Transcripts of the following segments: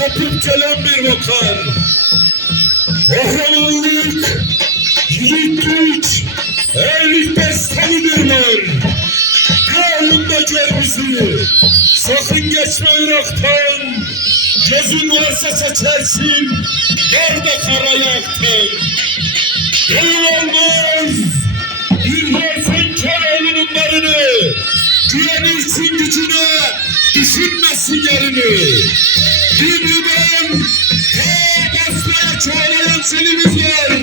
Kopup gelen bir vokal. Kahramanlık, yiğitlik, erlik destanıdırlar. Yolunda gör bizi, sakın geçme Irak'tan. Gözün varsa seçersin, nerede karayaktan. Değil olmaz, bir yersen Kemal'in onlarını. Güvenirsin gücüne, düşünmesin yerini. Birbirinden ta basmaya çağlayan selimiz var.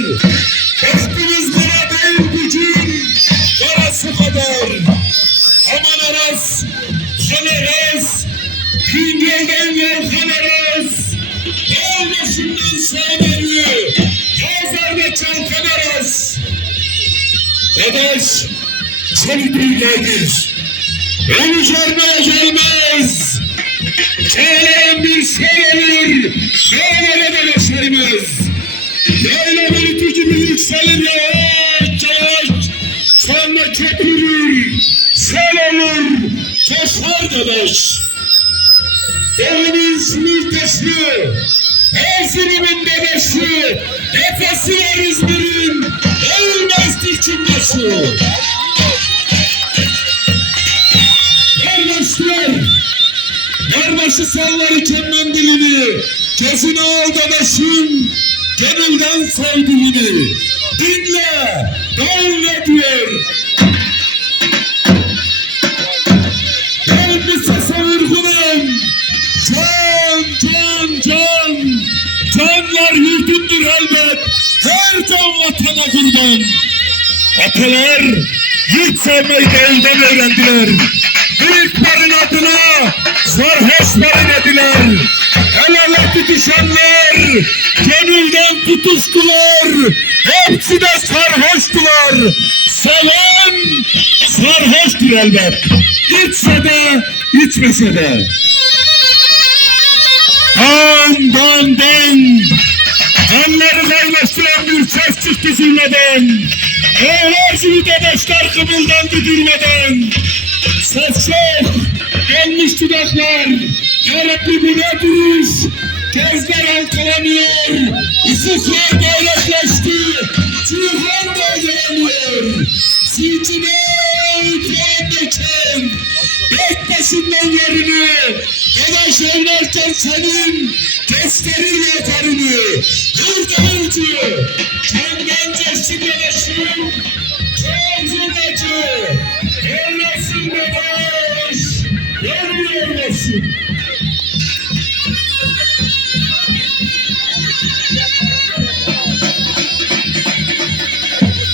Baktınız kara değil gücün, karası kadar. Aman Aras, Generas, Güngöl'den Volkan Aras. Dağ başından sağları, Hazar'da Çalkan Aras. Adaş, çelik bilgidir. El üzerine gelmez. Çağlayan bir olur. Dağlara da yaşarmaz. Yayla bulutu gibi yükselir yavaş yavaş. Sonra köpürür. Sel olur. Taşlar dadaş. Dağın sınır taşı. Erzurum'un dedeşi. Nefesi var İzmir'in. Ölmez tilkin Yarbaşı salları kemen dilini, gözüne al dadaşım, gönülden say dilini. Dinle, dağıl ne diyor? Ben bu sese vurgunum. Can, can, can. Canlar yurdundur elbet. Her can vatana kurban. Atalar yurt sevmeyi de elden öğrendiler. Büyüklerin adına sarhoşların ediler. El ele tutuşanlar gönülden tutuştular. Hepsi de sarhoştular. Seven sarhoştur elbet. İçse de içmese de. Dan dan dan. Kanları kaynaştıran bir ses çıktı zirveden. Ağlar gibi dedeşler kımıldandı durmadan. Ses gelmiş dudaklar. Yarabbi bu ne duruş? Gözler halkalanıyor. Ufuklar bağlaşlaştı. Cihan dalgalanıyor. Sırtına kan döken. Bek başından yerini. Dadaş oynarken senin gösterir yakarını. Vur davulcu. Kendinden coştu dadaşım. Çok zurnacı yerleşin.